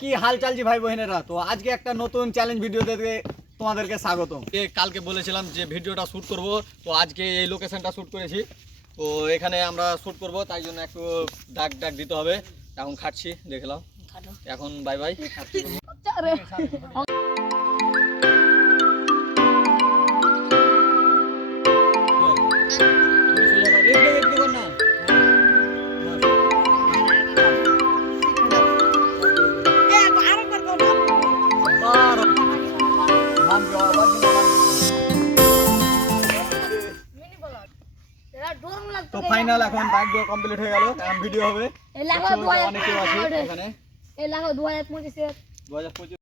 কি হালচাল জি ভাই বোনেরা, তো আজকে একটা নতুন চ্যালেঞ্জ ভিডিওতে তোমাদেরকে স্বাগতম। কালকে বলেছিলাম যে ভিডিওটা শ্যুট করব, তো আজকে এই লোকেশনটা শ্যুট করেছি। তো এখানে আমরা শ্যুট করব, তাই জন্য একটু ডাক দিতে হবে। এখন খাচ্ছি, দেখলাম। এখন বাই বাই। তো ফাইনাল এখন বাইক দিয়ে কমপ্লিট হয়ে গেল, এখন ভিডিও হবে। অনেক কেউ আছে এখানে। 2025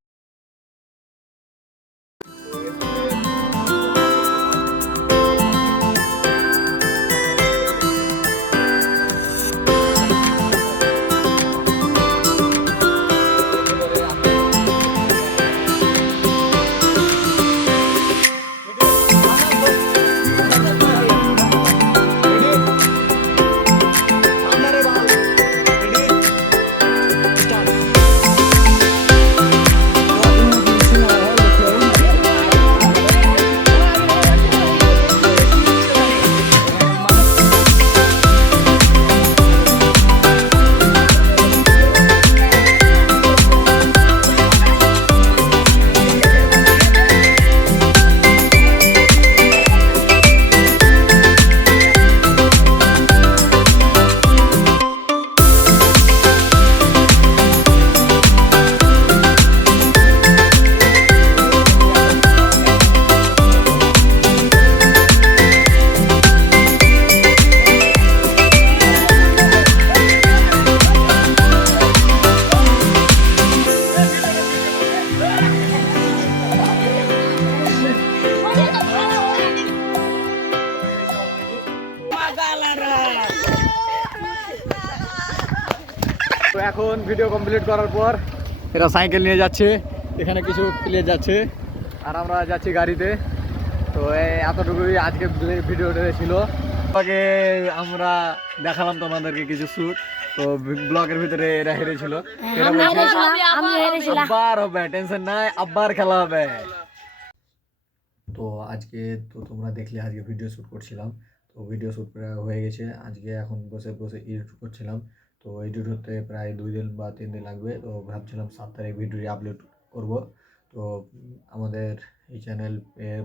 তো এখন ভিডিও কমপ্লিট করার পর এরা সাইকেল নিয়ে যাচ্ছে, এখানে কিছু প্লেয়ার যাচ্ছে আর আমরা যাচ্ছি গাড়িতে। তো এতটুকুই আজকে ভিডিওটা ছিল। আগে আমরা দেখালাম তোমাদেরকে কিছু শ্যুট। তো ব্লগের ভিতরে এরা হেরেছিল, আবার হবে, টেনশন নাই, আবার খেলা হবে। তো আজকে তো তোমরা দেখলে আজকে ভিডিও শ্যুট করছিলাম। তো ভিডিও শ্যুট হয়ে গেছে, আজকে এখন বসে বসে এডিট করছিলাম। তো এডিট হতে প্রায় 2 দিন বা 3 দিন লাগবে। তো ভাবছিলাম 7 তারিখ ভিডিওটি আপলোড করব। তো আমাদের এই চ্যানেল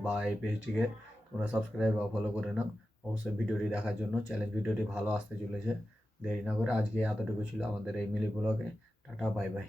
বা এই পেজটিকে তোমরা সাবস্ক্রাইব বা ফলো করে নাও অবশ্যই ভিডিওটি দেখার জন্য। চ্যালেঞ্জ ভিডিওটি ভালো আসতে চলেছে। দেরি না করে আজকে এতটুকু ছিল আমাদের এই মিলি ব্লগে। Tata bye bye.